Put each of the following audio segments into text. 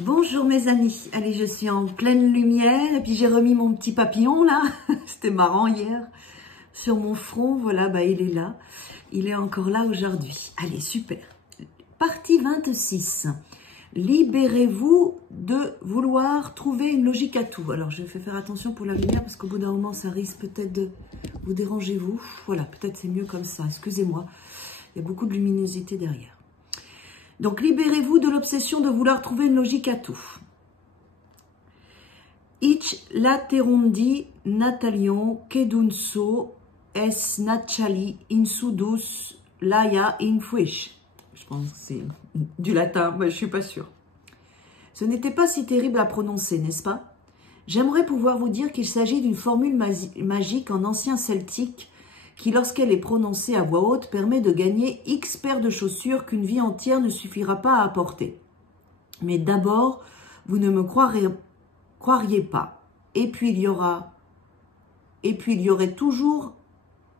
Bonjour mes amis, allez je suis en pleine lumière et puis j'ai remis mon petit papillon là, c'était marrant hier, sur mon front, voilà, bah il est là, il est encore là aujourd'hui, allez super. Partie 26, libérez-vous de vouloir trouver une logique à tout. Alors je vais faire attention pour la lumière parce qu'au bout d'un moment ça risque peut-être de vous déranger vous, voilà peut-être c'est mieux comme ça, excusez-moi, il y a beaucoup de luminosité derrière. Donc, libérez-vous de l'obsession de vouloir trouver une logique à tout. Ich laterondi natalion kedunso es nachali insudus laia infuish. Je pense que c'est du latin, mais je suis pas sûre. Ce n'était pas si terrible à prononcer, n'est-ce pas? J'aimerais pouvoir vous dire qu'il s'agit d'une formule magique en ancien celtique qui, lorsqu'elle est prononcée à voix haute, permet de gagner X paires de chaussures qu'une vie entière ne suffira pas à apporter. Mais d'abord, vous ne me croiriez pas. Et puis il y aurait toujours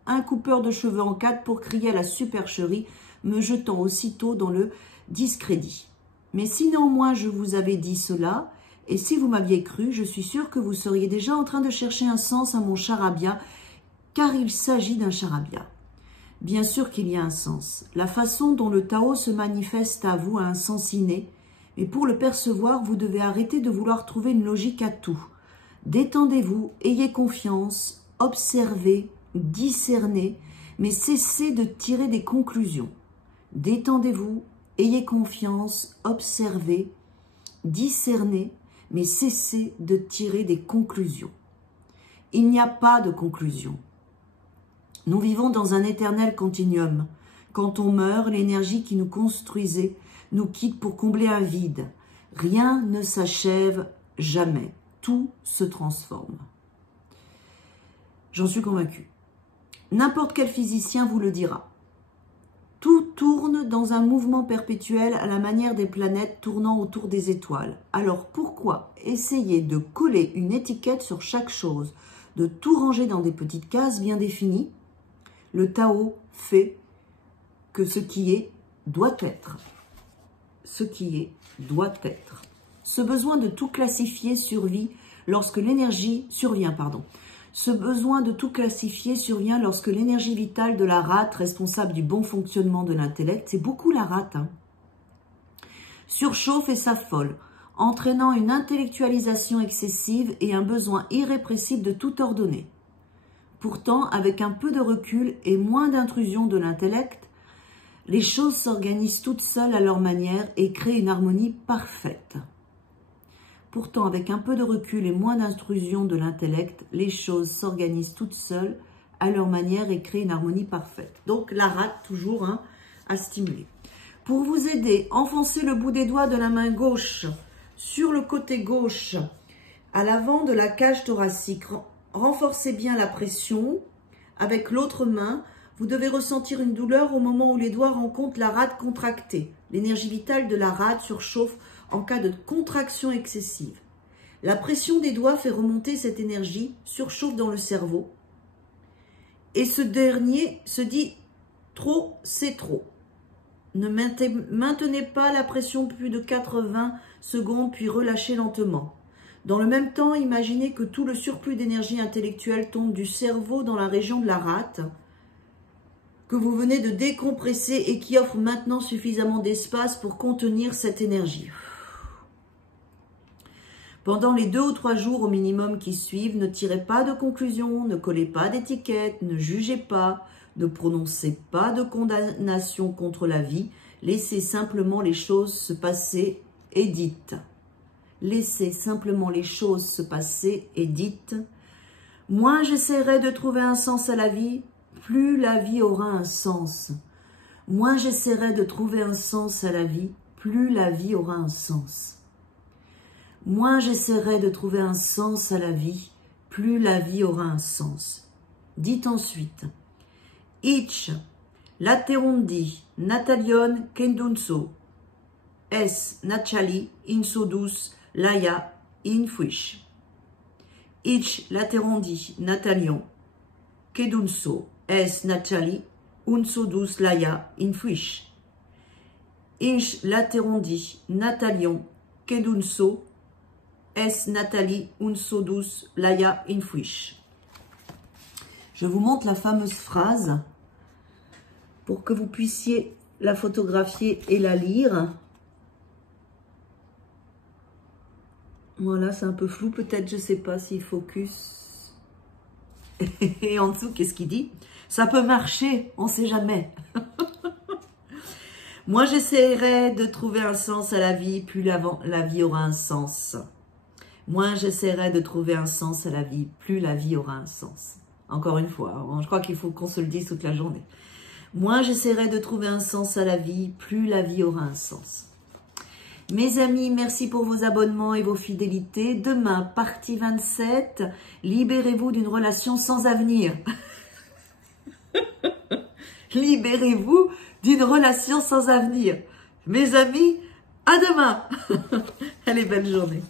un coupeur de cheveux en quatre pour crier à la supercherie, me jetant aussitôt dans le discrédit. Mais si néanmoins je vous avais dit cela, et si vous m'aviez cru, je suis sûre que vous seriez déjà en train de chercher un sens à mon charabia, car il s'agit d'un charabia. Bien sûr qu'il y a un sens. La façon dont le Tao se manifeste à vous a un sens inné, mais pour le percevoir, vous devez arrêter de vouloir trouver une logique à tout. Détendez-vous, ayez confiance, observez, discernez, mais cessez de tirer des conclusions. Détendez-vous, ayez confiance, observez, discernez, mais cessez de tirer des conclusions. Il n'y a pas de conclusion. Nous vivons dans un éternel continuum. Quand on meurt, l'énergie qui nous construisait nous quitte pour combler un vide. Rien ne s'achève jamais. Tout se transforme. J'en suis convaincue. N'importe quel physicien vous le dira. Tout tourne dans un mouvement perpétuel à la manière des planètes tournant autour des étoiles. Alors pourquoi essayer de coller une étiquette sur chaque chose, de tout ranger dans des petites cases bien définies? Le Tao fait que ce qui est doit être. Ce qui est doit être. Ce besoin de tout classifier survient lorsque l'énergie Ce besoin de tout classifier survient lorsque l'énergie vitale de la rate, responsable du bon fonctionnement de l'intellect, c'est beaucoup la rate, surchauffe et s'affole, entraînant une intellectualisation excessive et un besoin irrépressible de tout ordonner. Pourtant, avec un peu de recul et moins d'intrusion de l'intellect, les choses s'organisent toutes seules à leur manière et créent une harmonie parfaite. Pourtant, avec un peu de recul et moins d'intrusion de l'intellect, les choses s'organisent toutes seules à leur manière et créent une harmonie parfaite. Donc, la rate, toujours à stimuler. Pour vous aider, enfoncez le bout des doigts de la main gauche sur le côté gauche, à l'avant de la cage thoracique. Renforcez bien la pression. Avec l'autre main, vous devez ressentir une douleur au moment où les doigts rencontrent la rate contractée. L'énergie vitale de la rate surchauffe en cas de contraction excessive. La pression des doigts fait remonter cette énergie, surchauffe dans le cerveau. Et ce dernier se dit « trop, c'est trop ». Ne maintenez pas la pression plus de 80 secondes, puis relâchez lentement. Dans le même temps, imaginez que tout le surplus d'énergie intellectuelle tombe du cerveau dans la région de la rate, que vous venez de décompresser et qui offre maintenant suffisamment d'espace pour contenir cette énergie. Pendant les 2 ou 3 jours au minimum qui suivent, ne tirez pas de conclusion, ne collez pas d'étiquette, ne jugez pas, ne prononcez pas de condamnation contre la vie, laissez simplement les choses se passer et dites. Laissez simplement les choses se passer et dites « Moins j'essaierai de trouver un sens à la vie, plus la vie aura un sens. Moins j'essaierai de trouver un sens à la vie, plus la vie aura un sens. Moins j'essaierai de trouver un sens à la vie, plus la vie aura un sens. » Dites ensuite « Ich laterondi natalion kendunso es nachali insodus laia infuish. Ich laterondi natalion kedunso es nachali unsodus laia infuish. Ich laterondi natalion kedunso, es Nathalie unso dus laya infuish. Je vous montre la fameuse phrase pour que vous puissiez la photographier et la lire. Voilà, c'est un peu flou peut-être, je ne sais pas s'il focus. Et en dessous, qu'est-ce qu'il dit? Ça peut marcher, on ne sait jamais. Moi, j'essaierai de trouver un sens à la vie, plus la vie aura un sens. Moi, j'essaierai de trouver un sens à la vie, plus la vie aura un sens. Encore une fois, je crois qu'il faut qu'on se le dise toute la journée. Moi, j'essaierai de trouver un sens à la vie, plus la vie aura un sens. Mes amis, merci pour vos abonnements et vos fidélités. Demain, partie 27, libérez-vous d'une relation sans avenir. Libérez-vous d'une relation sans avenir. Mes amis, à demain. Allez, belle journée.